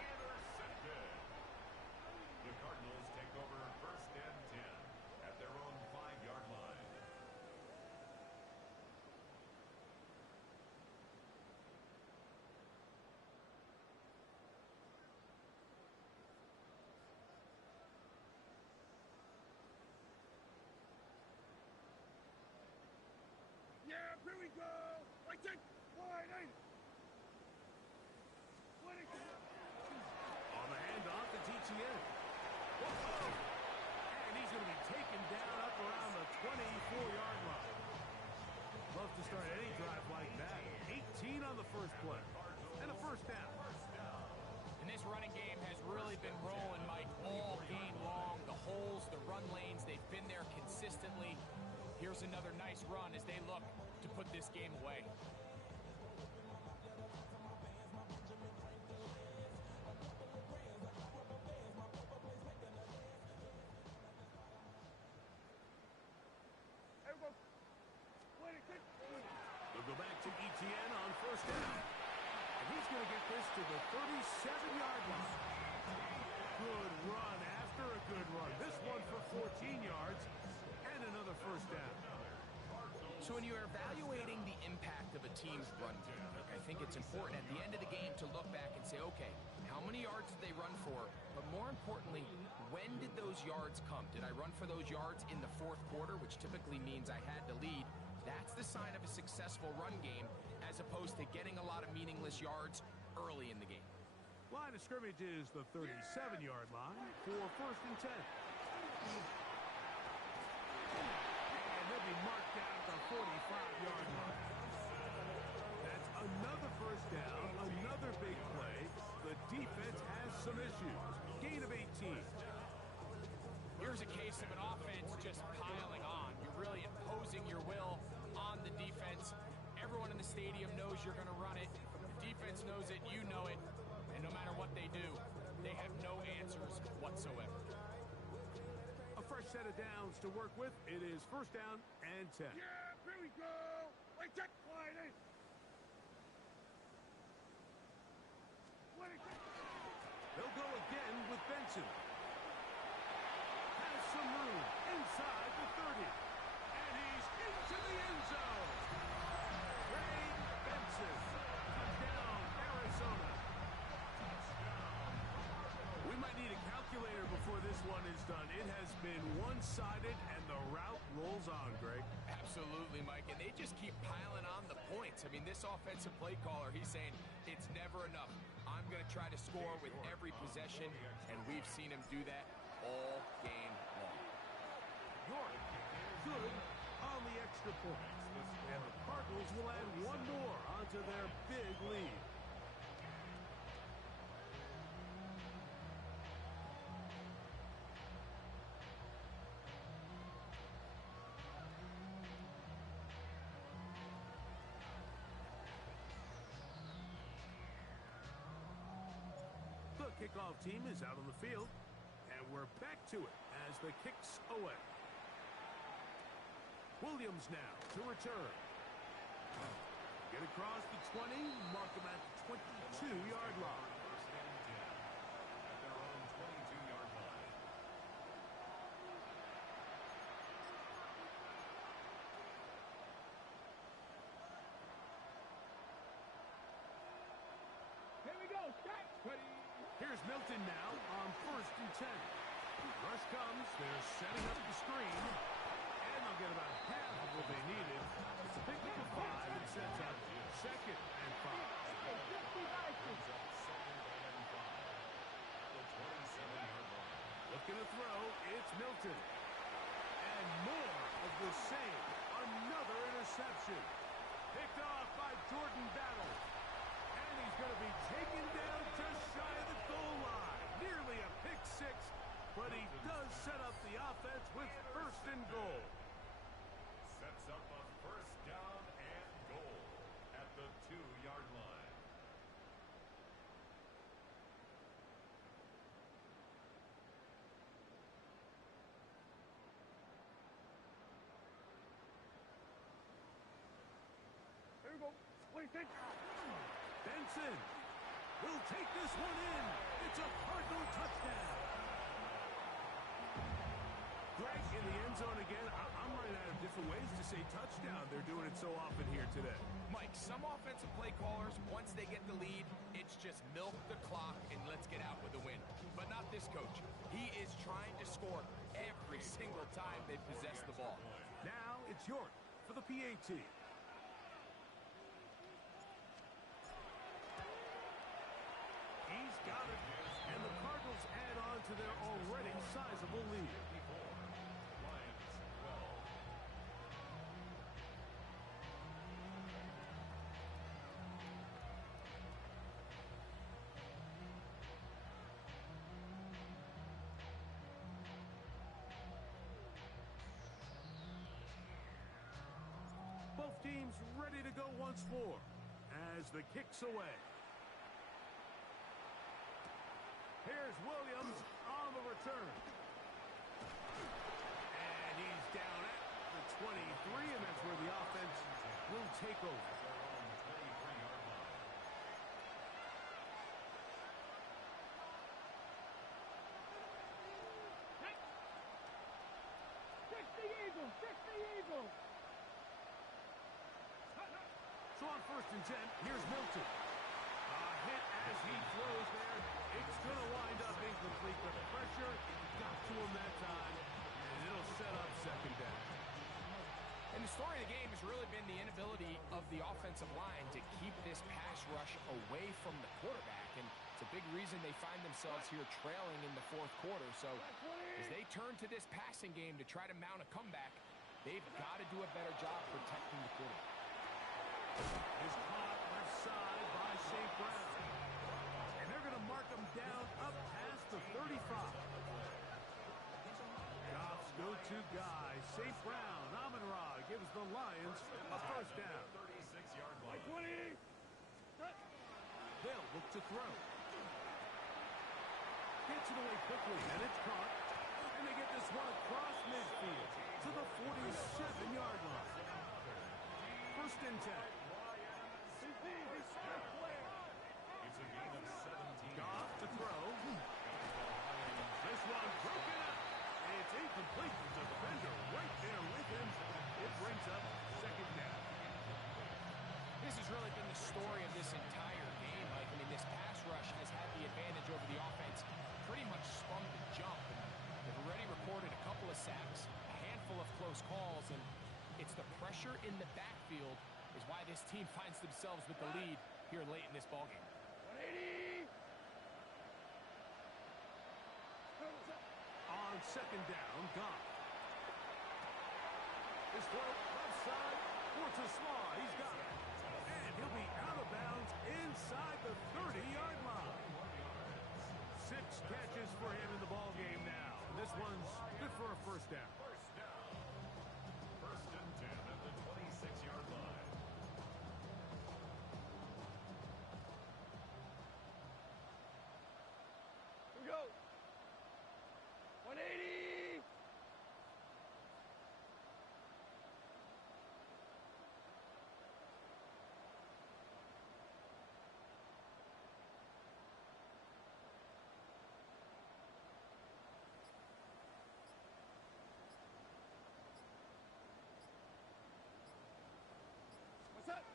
Intercepted. The Cardinals take over 1st and 10 at their own 5-yard line. Yeah, here we go. Right there. Wide eight. On the handoff, it's Etienne. Whoa! And he's going to be taken down up around the 24-yard line. Love to start any drive like that. 18 on the first play. And a 1st down. And this running game has really been rolling, Mike, all game long. The holes, the run lanes, they've been there consistently. Here's another nice run as they look to put this game away. They'll go back to Etienne on 1st down. And he's going to get this to the 37-yard line. on this one for 14 yards and another first down. So when you're evaluating the impact of a team's run game, I think it's important at the end of the game to look back and say, okay, how many yards did they run for? But more importantly, when did those yards come? Did I run for those yards in the fourth quarter, which typically means I had to lead? That's the sign of a successful run game, as opposed to getting a lot of meaningless yards early in the game. Line of scrimmage is the 37-yard line for first and 10. And they'll be marked down at the 45-yard line. That's another first down, another big play. The defense has some issues. Gain of 18. Here's a case of an offense just piling on. You're really imposing your will on the defense. Everyone in the stadium knows you're going to run it. The defense knows it, you know it. And no matter what they do, they have no answers whatsoever. A fresh set of downs to work with. It is first down and 10. Yeah, here we go. Like that, Clyde. They'll go again with Benson. Has some room inside the 30. And he's into the end zone. Ray Benson. Touchdown, Arizona. We might need a calculator before this one is done. It has been one-sided, and the route rolls on, Greg. Absolutely, Mike, and they just keep piling on the points. I mean, this offensive play caller, he's saying it's never enough. I'm going to try to score with every possession, and we've seen him do that all game long. York, good on the extra point. And the Cardinals will add one more onto their big lead. The kickoff team is out on the field, and we're back to it as the kick's away. Williams now to return. Get across the 20, mark him at the 22-yard line. At their own 22-yard line. Here we go. Strike. Ready. Here's Milton now on first and 10. Rush comes. They're setting up the screen. And they'll get about half of what they needed. It's a pick up of 5 and sets up second and 5. Looking to throw. It's Milton. And more of the same. Another interception. Picked off by Jordan Battle. And he's going to be taken down just shy of the goal line. Nearly a pick six, but he does set up the offense with first and goal. Sets up a first down and goal at the 2-yard line. Here we go. Wait, think. Benson will take this one in. It's a Cardinal touchdown. Greg in the end zone again. I'm running out of different ways to say touchdown. They're doing it so often here today. Mike, some offensive play callers, once they get the lead, it's just milk the clock and let's get out with a win. But not this coach. He is trying to score every single time they possess the ball. Now it's York for the PAT. He's got it, and the Cardinals add on to their already sizable lead. Lions 12. Both teams ready to go once more as the kick's away. Here's Williams on the return. And he's down at the 23, and that's where the offense will take over. Their own 23-yard line. On 1st and 10, here's Milton. A hit as he throws there. It's going to wind up incomplete. The pressure got to him that time, and it'll set up 2nd down. And the story of the game has really been the inability of the offensive line to keep this pass rush away from the quarterback. And it's a big reason they find themselves here trailing in the 4th quarter. So as they turn to this passing game to try to mount a comeback, they've got to do a better job protecting the quarterback. Is caught left side by St. Brown. And they're going to mark him down up past the 35. Goff's go-to guy, St. Brown. Amon-Ra gives the Lions a 1st down. 36-yard line. 20. They'll look to throw. Gets it away quickly, and it's caught. And they get this one across midfield to the 47-yard line. 1st and 10. It's a gain of 17. Goff to throw. This one broken up. It's incomplete. The defender right there with him. It brings up 2nd down. This has really been the story of this entire game, Mike. I mean, this pass rush has had the advantage over the offense pretty much from the jump. And they've already recorded a couple of sacks, a handful of close calls, and it's the pressure in the backfield is why this team finds themselves with the lead here late in this ballgame. 180. On 2nd down, Goff. His throw left side towards a slaw. He's got it. And he'll be out of bounds inside the 30-yard line. 6 catches for him in the ballgame now. This one's good for a 1st down. 1st down. 1st and 10 at the 26-yard line. Here we go. 180. What's up?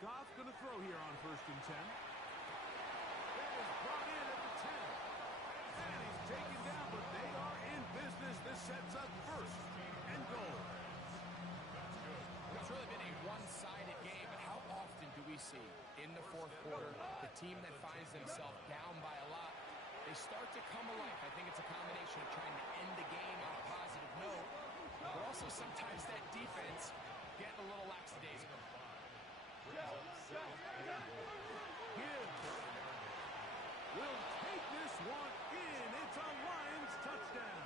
Goff going to throw here on 1st and 10. That is brought in at the 10. And he's taken down, but they are in business. This sets up 1st and goal. It's really been a one-sided game, but how often do we see in the 4th quarter the team that finds themselves down by a lot, they start to come alive. I think it's a combination of trying to end the game on a positive note, but also sometimes that defense getting a little lackadaisical. Gibbs will take this one in. It's a Lions touchdown.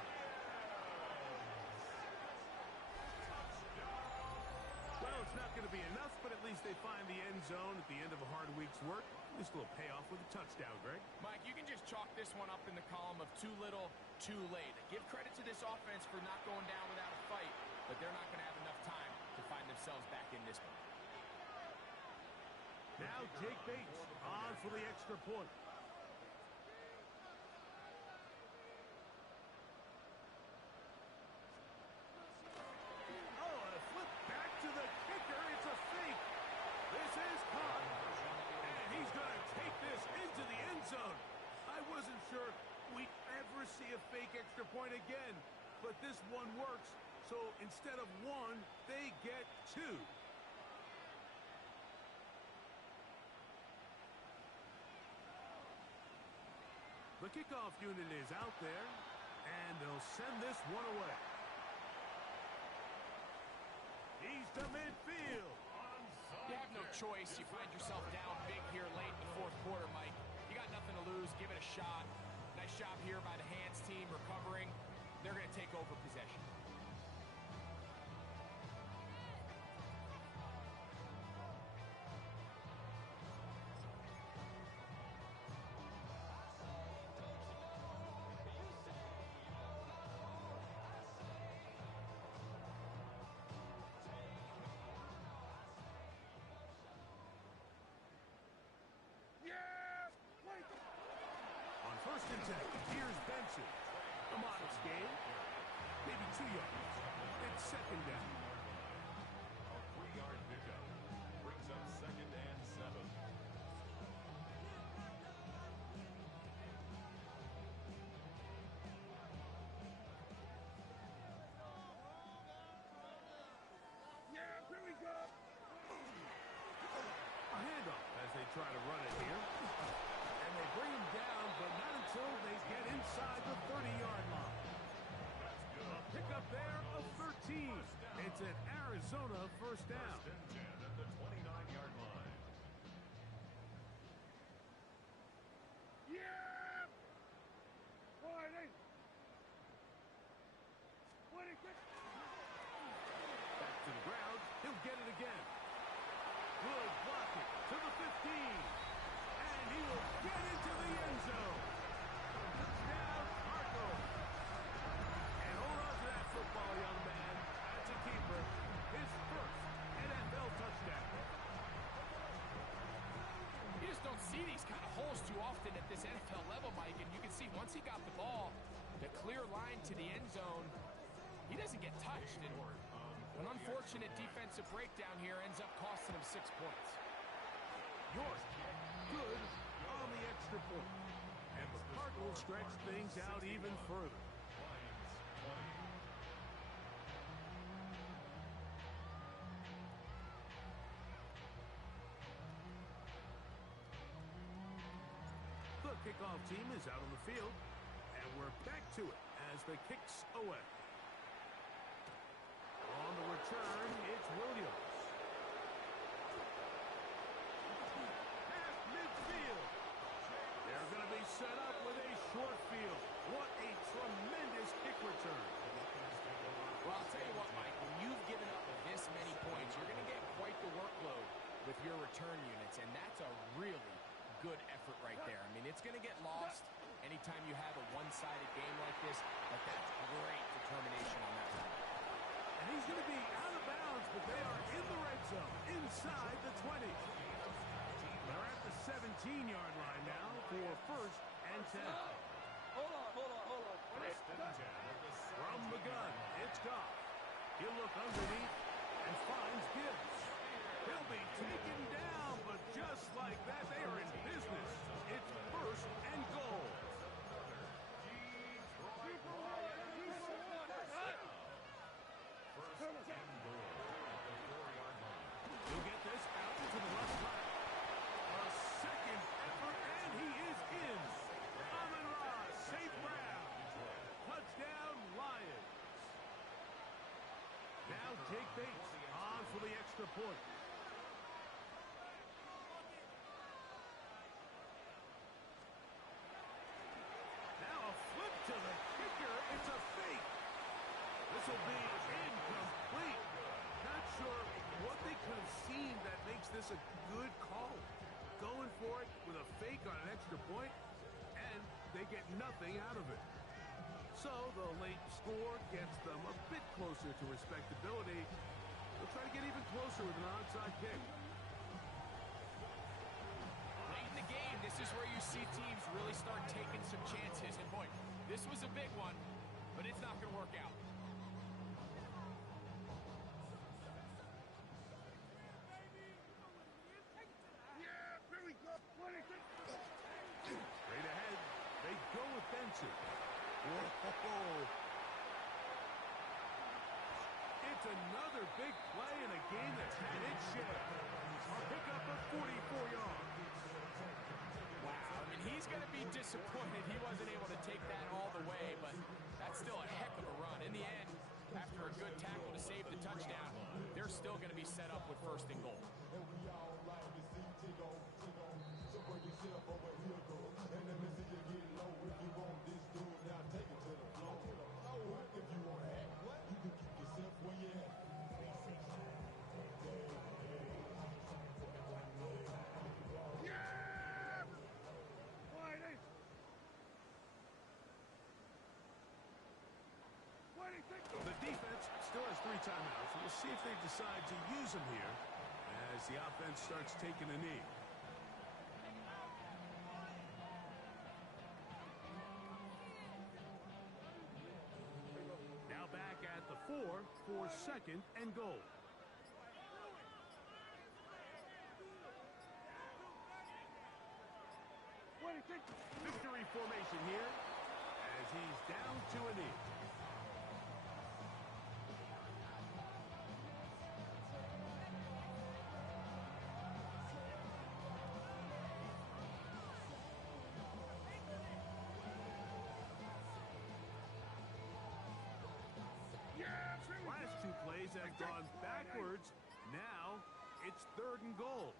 Well, it's not going to be enough, but at least they find the end zone at the end of a hard week's work. At least a little payoff with a touchdown, Greg. Mike, you can just chalk this one up in the column of too little, too late. Give credit to this offense for not going down without a fight, but they're not going to have enough time to find themselves back in this one. Now Jake Bates on for the extra point. Oh, a flip back to the kicker. It's a fake. This is caught. And he's going to take this into the end zone. I wasn't sure we'd ever see a fake extra point again, but this one works. So instead of 1, they get 2. The kickoff unit is out there, and they'll send this one away. He's to midfield. You have no choice. You find yourself down big here late in the 4th quarter, Mike. You got nothing to lose. Give it a shot. Nice job here by the hands team recovering. They're going to take over possession. On 1st and 10, here's Benson. A modest gain, maybe 2 yards. It's 2nd down. A 3-yard pickup brings up 2nd try to run it here. And they bring him down, but not until they get inside the 30-yard line. A pickup there of 13. It's an Arizona first down. First and 10 at the 29-yard line. Yeah! Wide eight. 26. Back to the ground. He'll get it again. Good blocking to the 15. And he will get into the end zone. Touchdown, Cardinals. And hold on to that football, young man. That's a keeper. His first NFL touchdown. You just don't see these kind of holes too often at this NFL level, Mike. And you can see once he got the ball, the clear line to the end zone, he doesn't get touched. And an unfortunate defensive breakdown here ends up costing him 6 points. York, good on the extra point. And the Cardinals stretch things out even further. The kickoff team is out on the field, and we're back to it as the kick's away. On the return, it's Williams. Past midfield. They're going to be set up with a short field. What a tremendous kick return. Well, I'll tell you what, Mike, when you've given up this many points, you're going to get quite the workload with your return units, and that's a really good effort right there. I mean, it's going to get lost anytime you have a one-sided game like this, but that's great determination on that one. And he's going to be out of bounds, but they are in the red zone, inside the 20. They're at the 17-yard line now for first and 10. Hold on. First and 10 at the From the gun, it's Goff. He'll look underneath and finds Gibbs. He'll be taken down, but just like that, they are in business. It's first and goal. He'll get this out to the left side. A second effort, and he is in. Amon-Ra, St. Brown. Touchdown, Lions. Now Jake Bates on for the extra point. Now a flip to the kicker. It's a fake. This will be incomplete. Not sure what they could have seen that makes this a good call. Going for it with a fake on an extra point, and they get nothing out of it. So the late score gets them a bit closer to respectability. They'll try to get even closer with an onside kick. Late in the game, this is where you see teams really start taking some chances. And boy, this was a big one, but it's not going to work out. Yeah, Billy Club 26. Straight ahead, they go with Benson. Whoa! It's another big play in a game that's had its share. A pickup of 44 yards. Wow, I mean, he's going to be disappointed he wasn't able to take that all the way, but that's still a heck of a run. In the end, after a good tackle to save the touchdown, they're still going to be set up with first and goal. Yeah! Wide eight. 26. The defense still has 3 timeouts. We'll see if they decide to use them here as the offense starts taking a knee. Now back at the 4 for second and goal. Victory formation here as he's down to a knee. gone backwards. Now it's 3rd and goal.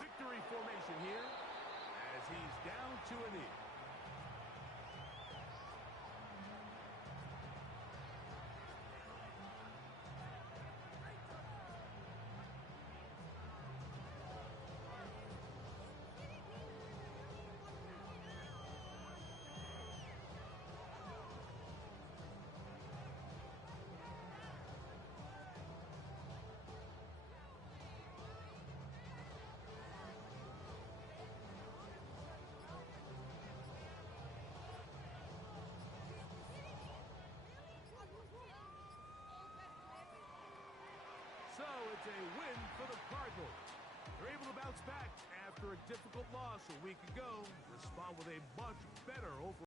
Victory formation here as he's down to a knee. So it's a win for the Cardinals. They're able to bounce back after a difficult loss a week ago. Respond with a much better overall.